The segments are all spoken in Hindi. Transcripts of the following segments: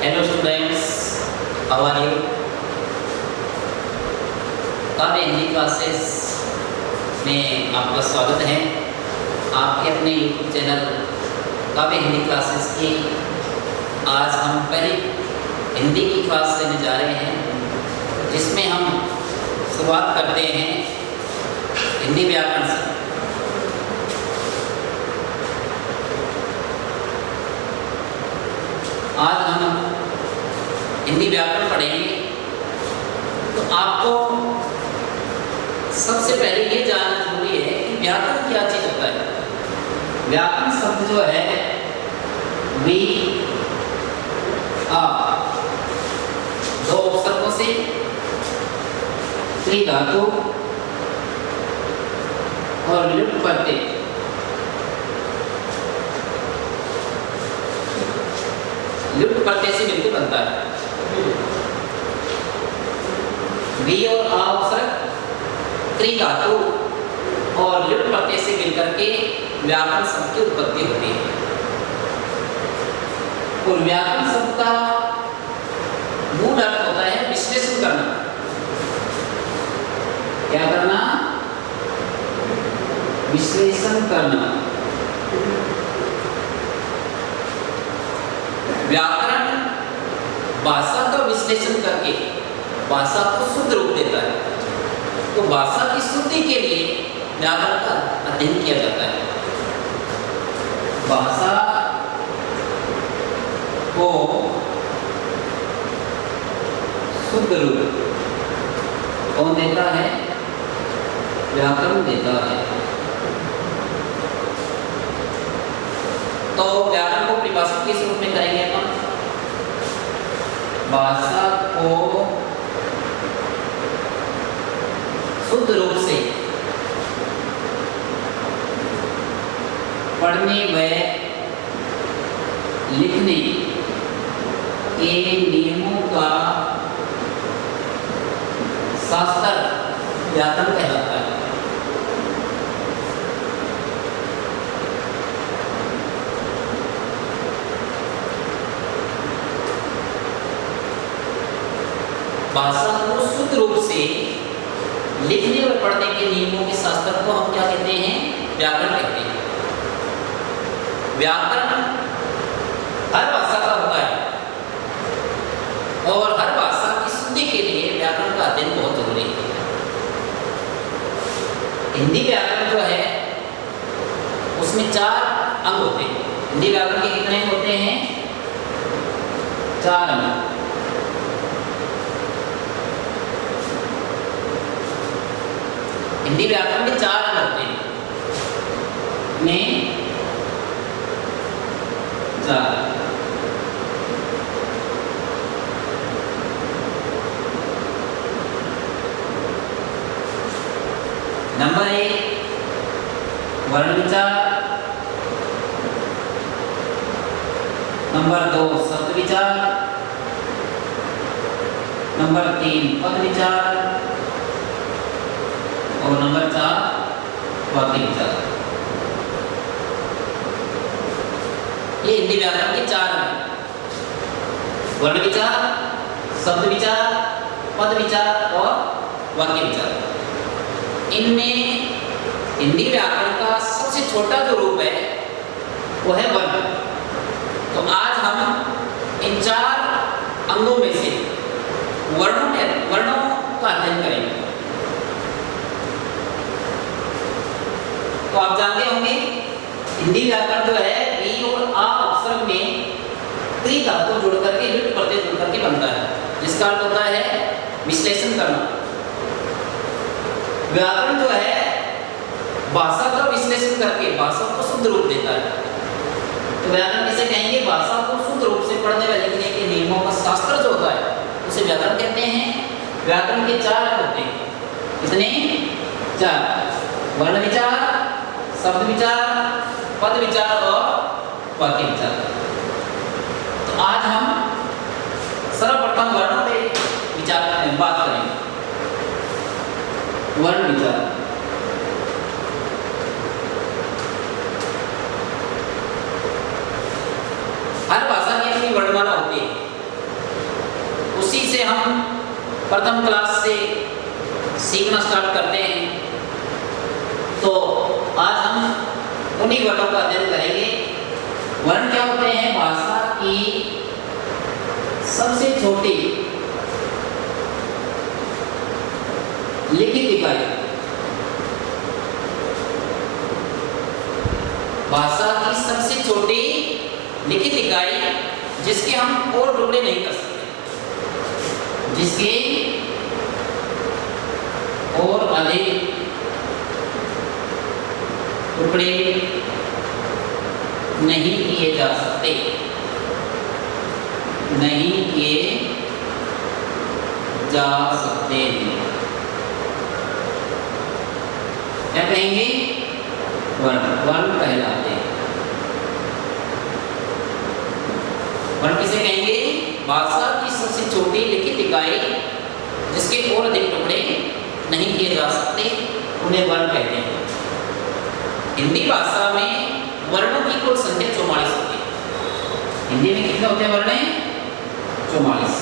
Hello students, how are you? Kavya Hindi classes में आपका स्वागत है। आपके अपने यूट्यूब चैनल काव्य हिंदी क्लासेस की आज हम पहली हिंदी की क्लास लेने जा रहे हैं, जिसमें हम शुरुआत करते हैं हिंदी व्याकरण से। आज हम हिंदी व्याकरण पढ़ेंगे, तो आपको सबसे पहले ये जानना जरूरी है कि व्याकरण क्या चीज होता है। व्याकरण शब्द जो है वी आ दो उपसर्गों से त्रि धातु और विलुप्त प्रत्यय लुप्त प्रत्यय से मिलकर बनता है। वी और आ उपसर्ग त्रि धातु और लुप्त प्रत्यय से मिलकर के व्याकरण शब्द की उत्पत्ति होती है। और व्याकरण शब्द का मूल अर्थ होता है विश्लेषण करना। क्या करना? विश्लेषण करना। व्याकरण भाषा का विश्लेषण करके भाषा को शुद्ध रूप देता है। तो भाषा की शुद्धि के लिए व्याकरण का अध्ययन किया जाता है। भाषा को शुद्ध रूप कौन देता है? व्याकरण देता है। तो व्याकरण को परिभाषित किस रूप में करेंगे अपन? भाषा को शुद्ध रूप से पढ़ने व लिखने के नियमों का शास्त्र व्याकरण कहलाता है। भाषा को शुद्ध रूप से लिखने और पढ़ने के नियमों के शास्त्र को हम क्या कहते हैं? व्याकरण कहते हैं। व्याकरण हर भाषा का होता है और हर भाषा की शुद्धि के लिए व्याकरण का अध्ययन बहुत जरूरी है। हिंदी व्याकरण जो है उसमें 4 अंग होते हैं। हिंदी व्याकरण के कितने अंग होते हैं? 4 अंग। हिंदी व्याकरण में 4 अंग होते हैं। में 4 नंबर 1 वर्ण विचार, नंबर 2 शब्द विचार, नंबर 3 पद विचार और नंबर 4 वाक्य विचार। ये हिंदी व्याकरण के 4 अंग: वर्ण विचार, शब्द विचार, पद विचार और वाक्य विचार। इनमें हिंदी व्याकरण का सबसे छोटा जो रूप है वो है वर्ण। तो आज हम इन 4 अंगों में से वर्णों का अध्ययन करेंगे। तो आप जानते होंगे हिंदी व्याकरण जो है वी और आ उपसर्ग में त्रि धातु जुड़ करके लुप्त प्रत्यय जुड़ करके बनता है, जिसका अर्थ होता है विश्लेषण करना। व्याकरण जो है भाषा का विश्लेषण करके भाषा को शुद्ध रूप देता है। तो व्याकरण किसे कहेंगे? भाषा को शुद्ध रूप से पढ़ने व लिखने के नियमों का शास्त्र जो होता है उसे व्याकरण कहते हैं। व्याकरण के 4 अंग होते हैं। कितने? 4: वर्ण विचार, शब्द विचार, पद विचार और वाक्य विचार। तो आज हम सर्वप्रथम वर्णों पे बात करेंगे। वर्ण विचार। हर भाषा की अपनी वर्णमाला होती है। प्रथम क्लास से सीखना स्टार्ट करते हैं, तो आज हम उन्हीं वर्णों का अध्ययन करेंगे। वर्ण क्या होते हैं? भाषा की सबसे छोटी लिखित इकाई। भाषा की सबसे छोटी लिखित इकाई जिसके हम और टुकड़े नहीं कर सकते, जिसके और अधिक टुकड़े नहीं किए जा सकते, नहीं किए जा सकते। क्या कहेंगे? वर्ण। वर्ण कहलाते हैं। वर्ण किसे कहेंगे? भाषा की सबसे छोटी लिखित इकाई जिसके और अधिक टुकड़े नहीं किए जा सकते, उन्हें वर्ण कहते हैं। हिंदी भाषा में वर्णों की कुल संख्या 44 होती है। हिंदी में कितने होते हैं वर्ण? 44।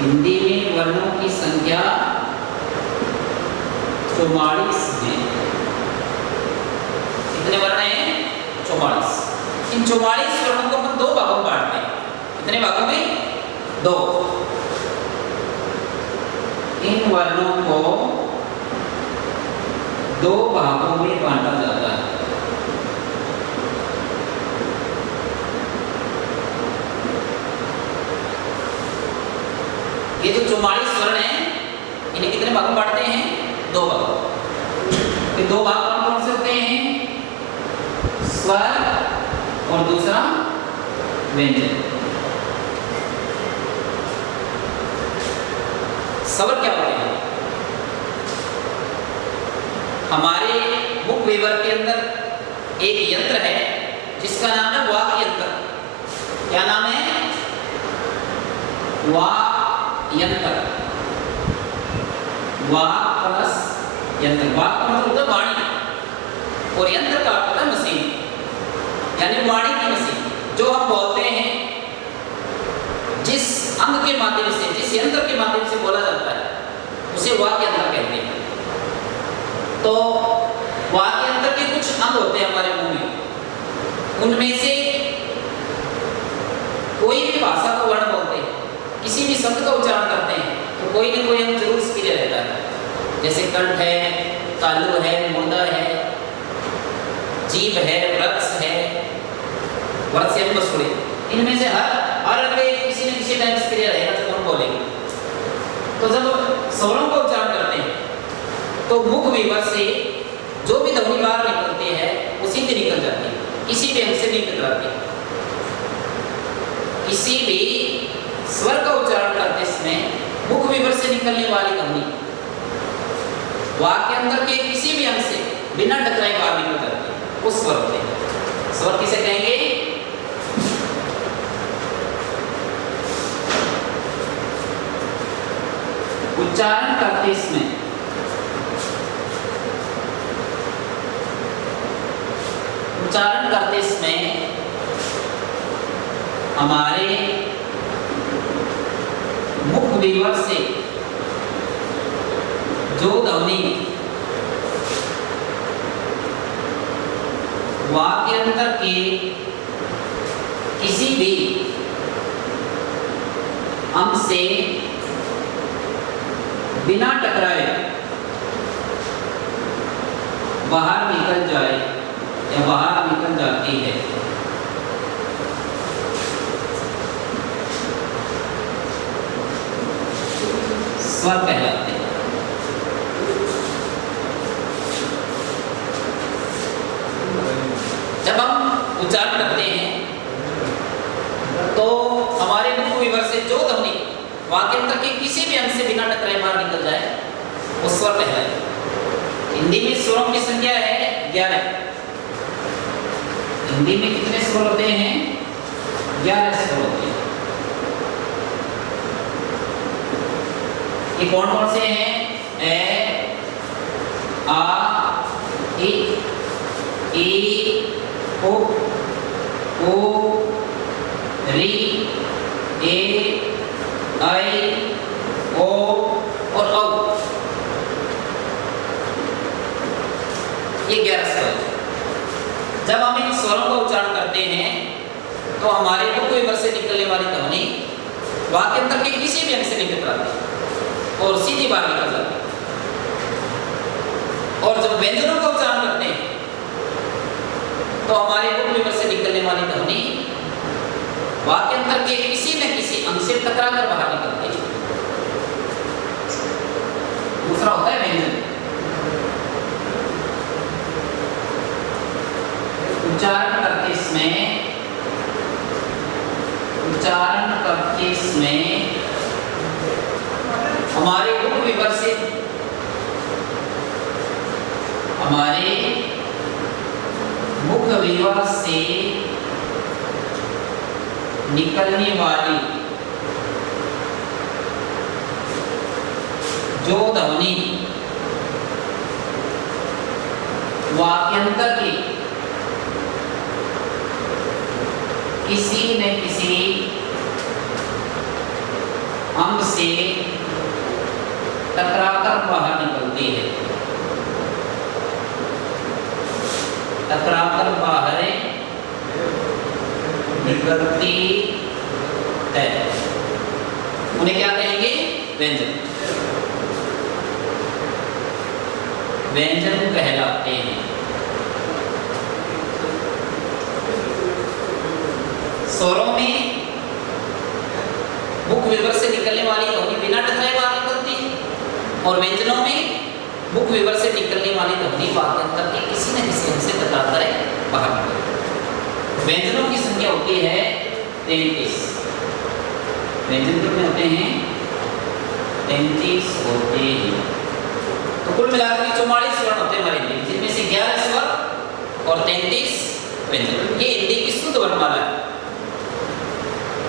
हिंदी में वर्णों की संख्या 44 है। कितने वर्ण हैं? 44। इन 44 वर्णों को हम दो भागों में बांटते हैं। कितने भागों में? दो। इन वर्णों को दो भागों में बांटा जाता है। ये जो 44 वर्ण हैं, इन्हें कितने भागों में बांटते हैं? दो भागों। ये दो भाग कौन कौन से होते हैं? स्वर और दूसरा व्यंजन। स्वर क्या होते हैं? हमारे मुख विवर के अंदर एक यंत्र है जिसका नाम है वाक यंत्र। क्या नाम है? वाक यंत्र। वाक प्लस यंत्र। वाक का मतलब होता है वाणी और यंत्र का अर्थ है मशीन, यानी वाणी की मशीन। जो हम बोलते हैं, जिस अंग के माध्यम से, जिस यंत्र के माध्यम से बोला जाता है, उसे वाक यंत्र कहते हैं। तो वाक यंत्र के कुछ अंग होते हैं हमारे मुंह में। उनमें से कोई भी भाषा का वर्ण बोलते हैं, किसी भी शब्द का उच्चारण करते हैं, तो कोई न कोई अंग जरूर सक्रिय रहता है। जैसे कंठ है, तालु है, मुर्दा है, जीभ है, वृक्ष है, वृक्ष यानी बसुड़े। इनमें से हर अंग किसी न किसी टाइम सक्रिय रहेगा जब हम बोलेंगे। तो जब स्वरों का उच्चारण करते हैं तो मुख विवर से जो भी ध्वनि बाहर निकलती है वो सीधे निकल जाती है, किसी भी अंग से नहीं टकराती। किसी भी स्वर का उच्चारण करते समय मुख विवर से निकलने वाली ध्वनि वाक के अंदर के किसी भी अंग से बिना टकराए बाहर निकल जाती है, उस स्वर होते हैं। स्वर किसे कहेंगे? उच्चारण करते समय उच्चारण करते समय हमारे मुख विवर से जो ध्वनि वाक्य अंतर के किसी भी अंग से बिना टकराए बाहर निकल जाए या बाहर निकल जाती है, स्वर कहलाते हैं। जब हम उच्चारण करते हैं तो हमारे मुख विवर से जो ध्वनि वाक्य अंतर के किसी भी अंग से बिना टकराए बाहर निकल जाए वो स्वर कहलाए। हिंदी में स्वरों की संख्या है 11। हिंदी में कितने स्वर होते हैं? 11 स्वर होते हैं। ये कौन कौन से हैं? ए, आ, ई, ओ, री, जब हम इन स्वरों का उच्चारण करते हैं तो हमारे मुख विवर से निकलने वाली ध्वनि वाक्य अंतर के किसी भी अंग से नहीं टकराती और सीधी बाहर निकल जाती। और जब व्यंजनों का उच्चारण करते हैं तो हमारे मुख विवर से निकलने वाली ध्वनि वाक्य अंतर के किसी न किसी अंग से टकराकर बाहर निकलती है। दूसरा होता है व्यंजन। उच्चारण करते इसमें हमारे मुख विवर से निकलने वाली जो ध्वनि वाक्यांतर की किसी न किसी अंग से टकराकर बाहर निकलती है, टकराकर बाहर निकलती है, उन्हें क्या कहेंगे? व्यंजन। व्यंजन कहलाते हैं। स्वरों में मुख विवर से निकलने वाली ध्वनि बिना टकराए बाहर निकलती है और व्यंजनों में मुख विवर से निकलने वाली ध्वनि वाक्यांतर के किसी न किसी अंग से टकराकर बाहर निकलती है। व्यंजनों की संख्या होती है 33। व्यंजन कितने होते हैं? 33 होते हैं। तो कुल मिलाकर 44 वर्ण होते हैं हमारे हिंदी, जिनमें से 11 स्वर और 33 व्यंजन। ये हिंदी की शुद्ध वर्णमाला है।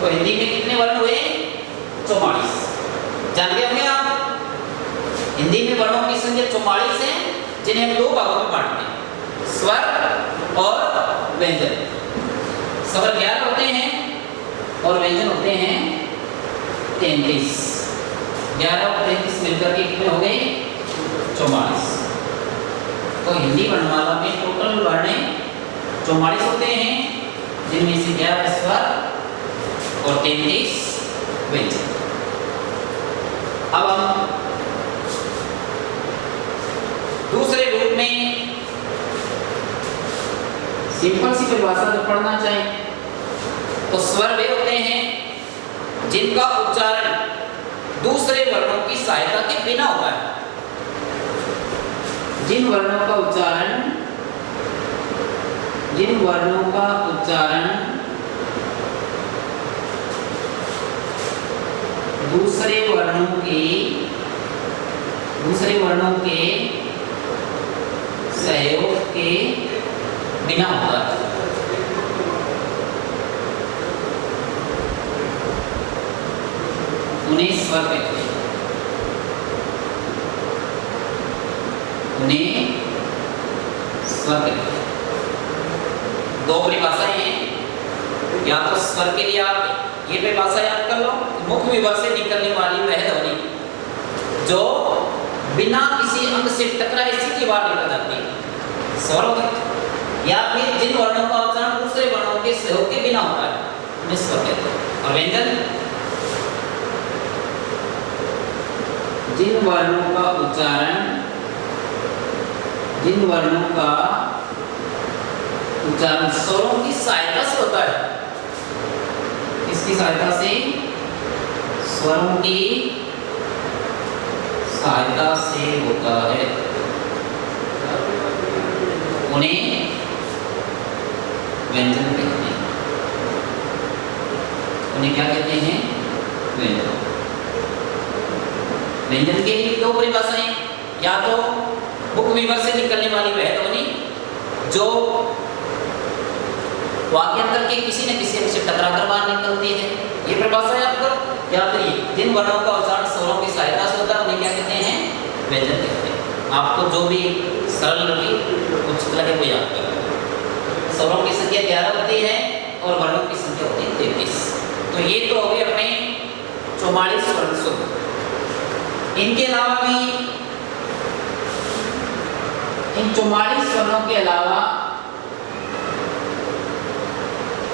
तो हिंदी में कितने वर्ण हुए? 44। जान गए होंगे आप, हिंदी में वर्णों की संख्या 44 है, जिन्हें हम दो भागों में बांटते हैं, स्वर और व्यंजन। स्वर 11 होते हैं और व्यंजन होते हैं 33। 11 और 33 मिलकर के कितने हो गए? 44। तो हिंदी वर्णमाला में टोटल वर्ण 44 होते हैं, जिनमें से 11 स्वर और 33 व्यंजन। अब हम दूसरे रूप में सिंपल सी परिभाषा जो पढ़ना चाहें तो स्वर वे होते हैं जिनका उच्चारण दूसरे वर्णों की सहायता के बिना होता है। जिन वर्णों का उच्चारण दूसरे वर्णों के सहयोग के बिना होता है, उन्हें स्वर कहते हैं। दो परिभाषाएं हैं, या तो स्वर के लिए आप ये परिभाषा याद कर लो, मुख विवर से निकलने वाली वह ध्वनि जो बिना किसी अंग से टकराए सीधी बाहर निकल जाती है, स्वर हो गए। या फिर जिन वर्णों का उच्चारण दूसरे वर्णों के सहयोग के बिना होता है, उन्हें स्वर कहते हैं। और व्यंजन, जिन वर्णों का उच्चारण स्वरों की सहायता से होता है। किसकी सहायता से? स्वरों की सहायता से होता है, उन्हें व्यंजन कहते हैं। उन्हें क्या कहते हैं? व्यंजन। व्यंजन के लिए दो परिभाषाएं, या तो मुख विवर से निकलने वाली वह ध्वनि जो वाक्यांतर के किसी न किसी अंग से टकराकर बाहर निकलती है, ये परिभाषा याद करो। या फिर जिन वर्णों का उच्चारण स्वरों की सहायता से होता है, उन्हें क्या कहते हैं? व्यंजन कहते हैं। आपको जो भी सरल लगे कुछ लगे वो याद करो। स्वरों की संख्या 11 होती है और वर्णों की संख्या होती है 33। तो ये तो हो गए अपने 44 वर्ण शुद्ध। इनके अलावा भी, इन 44 वर्णों के अलावा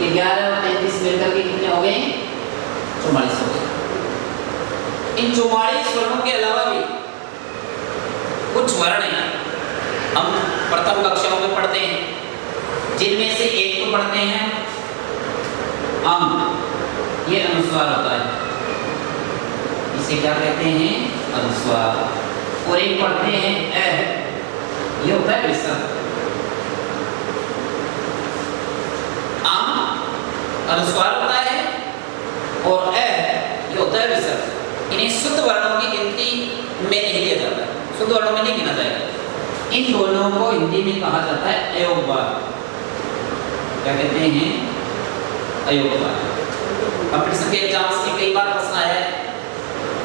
ये 11 और 33 मिलकर के कितने हो गए? 44 हो गए। इन 44 वर्णों के अलावा भी कुछ वर्ण हैं, हम प्रथम कक्षाओं में पढ़ते हैं, जिनमें से एक तो पढ़ते हैं अम, ये अनुस्वार होता है, इसे क्या कहते हैं? अनुस्वार। और एक पढ़ते हैं ए, ये होता है विसर्ग। अम अनुस्वार होता है और ए ये होता है विसर्ग। इन्हें शुद्ध वर्णों की गिनती में नहीं लिया जाता है, शुद्ध वर्णों में नहीं गिना जाएगा। इन दोनों को हिंदी में कहा जाता है अयोगवार। क्या कहते हैं? अयोगवार। कंपटीशन के एग्जाम्स में कई बार प्रश्न आया है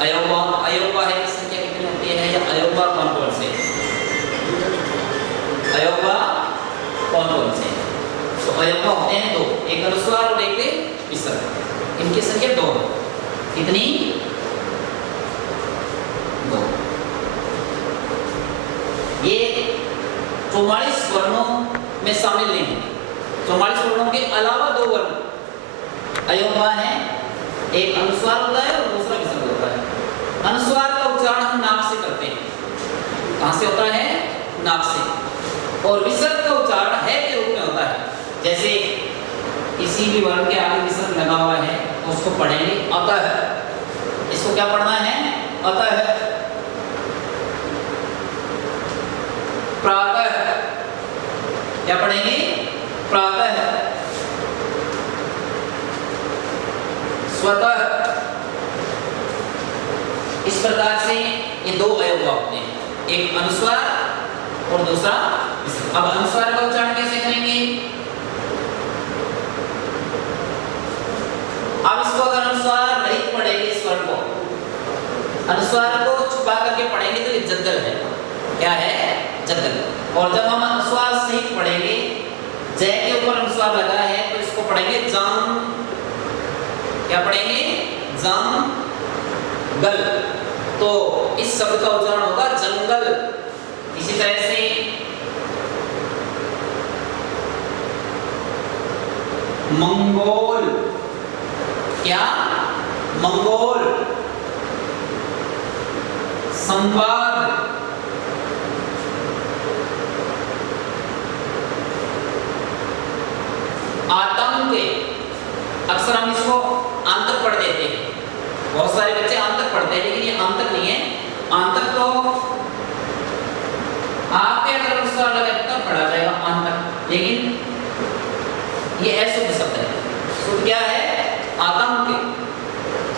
अयोगवार की संख्या कितनी होती है, या अयोगवार कौन कौन से? अयोगवार कौन कौन से? तो अयोगवार होते हैं दो, एक अनुस्वार और एक विसर्ग। इनकी संख्या दो है। कितनी? दो। ये 44 वर्णों में शामिल नहीं है। 44 वर्णों के अलावा दो वर्ण अयोगवार हैं, एक अनुस्वार होता है और दूसरा विसर्ग होता है। अनुस्वार का उच्चारण हम नाक से करते हैं। कहां से होता है? नाक से। और विसर्ग का उच्चारण है के रूप में होता है। जैसे किसी भी वर्ण के आगे विसर्ग लगा हुआ है तो उसको पढ़ेंगे अतः। इसको क्या पढ़ना है? अतः। प्रातः क्या पढ़ेंगे? प्रातः। स्वतः। इस प्रकार से ये दो अयोगवार होते हैं, एक अनुस्वार और दूसरा विसर्ग। अब अनुस्वार का उच्चारण कैसे करेंगे? अब इसको अगर अनुस्वार रहित पढ़ेंगे, इस वर्ण को अनुस्वार को छुपा करके पढ़ेंगे तो ये जद्दल है। क्या है? जद्दल। और जब हम अनुस्वार सहित पढ़ेंगे, जय के ऊपर अनुस्वार लगा है तो इसको पढ़ेंगे जम। क्या पढ़ेंगे? जम गल। तो इस शब्द का उच्चारण होगा जंगल। इसी तरह से मंगोल। क्या? मंगोल। संवाद। आतंक। अक्सर हम इसको आंतक पढ़ देते हैं, बहुत सारे बच्चे आंतक पढ़ते हैं, लेकिन ये आंतक नहीं है। आंतक तो आपके अगर अनुस्वार लगे तब पढ़ा जाएगा आंतक, लेकिन ये अशुद्ध शब्द है। शुद्ध क्या है? आतंक।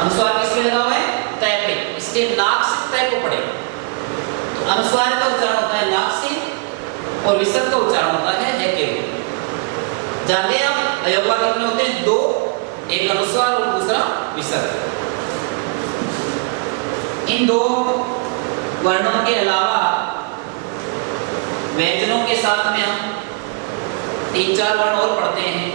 अनुस्वार किस पे लगा हुआ है? तय पे, इसलिए नाक से तय को पढ़े। तो अनुस्वार का उच्चारण होता है नाक से और विसर्ग का उच्चारण होता है के रूप। जानते हैं आप अयोगवार कितने होते हैं? दो, एक अनुस्वार और दूसरा विसर्ग। इन दो वर्णों के अलावा व्यंजनों के साथ में हम 3-4 वर्ण और पढ़ते हैं,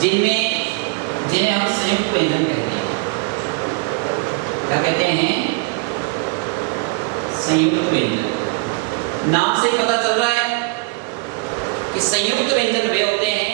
जिन्हें हम संयुक्त व्यंजन कहते हैं। क्या कहते हैं? संयुक्त व्यंजन। नाम से पता चल रहा है कि संयुक्त व्यंजन वे होते हैं